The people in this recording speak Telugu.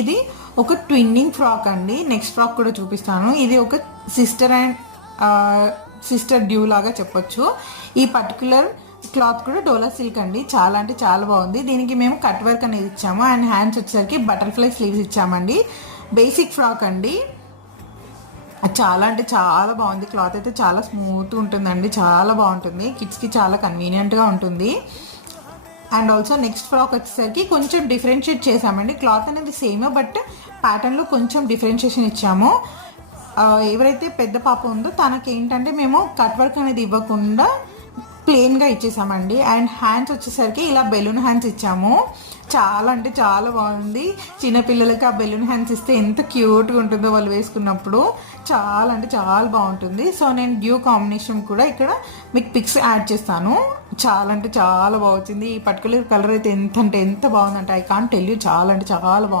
ఇది ఒక ట్విన్నింగ్ ఫ్రాక్ అండి. నెక్స్ట్ ఫ్రాక్ కూడా చూపిస్తాను. ఇది ఒక సిస్టర్ అండ్ సిస్టర్ డ్యూ లాగా చెప్పొచ్చు. ఈ పర్టికులర్ క్లాత్ కూడా డోలా సిల్క్ అండి. చాలా అంటే చాలా బాగుంది. దీనికి మేము కట్ వర్క్ అనేది ఇచ్చాము అండ్ హ్యాండ్స్ వచ్చేసరికి బటర్ఫ్లై స్లీవ్స్ ఇచ్చామండి. బేసిక్ ఫ్రాక్ అండి. చాలా అంటే చాలా బాగుంది. క్లాత్ అయితే చాలా స్మూత్ ఉంటుందండి. చాలా బాగుంటుంది. కిడ్స్కి చాలా కన్వీనియంట్గా ఉంటుంది. అండ్ ఆల్సో నెక్స్ట్ ఫ్రాక్ వచ్చేసరికి కొంచెం డిఫరెన్షియేట్ చేసామండి. క్లాత్ అనేది సేమ్ బట్ ప్యాటర్న్లో కొంచెం డిఫరెన్షియేషన్ ఇచ్చాము. ఎవరైతే పెద్ద పాప ఉందో తనకి ఏంటంటే మేము కట్ వర్క్ అనేది ఇవ్వకుండా ప్లెయిన్గా ఇచ్చేసామండి. అండ్ హ్యాండ్స్ వచ్చేసరికి ఇలా బెలూన్ హ్యాండ్స్ ఇచ్చాము. చాలా అంటే చాలా బాగుంది. చిన్నపిల్లలకి ఆ బెలూన్ హ్యాండ్స్ ఇస్తే ఎంత క్యూట్గా ఉంటుందో వాళ్ళు వేసుకున్నప్పుడు. చాలా అంటే చాలా బాగుంటుంది. సో నేను డ్యూ కాంబినేషన్ కూడా ఇక్కడ మీకు పిక్స్ యాడ్ చేస్తాను. చాలా అంటే చాలా బాగుంది. ఈ పర్టికులర్ కలర్ అయితే ఎంత అంటే ఎంత బాగుందంటే ఐ కాంట్ టెల్ యూ. చాలా అంటే చాలా బాగుంది.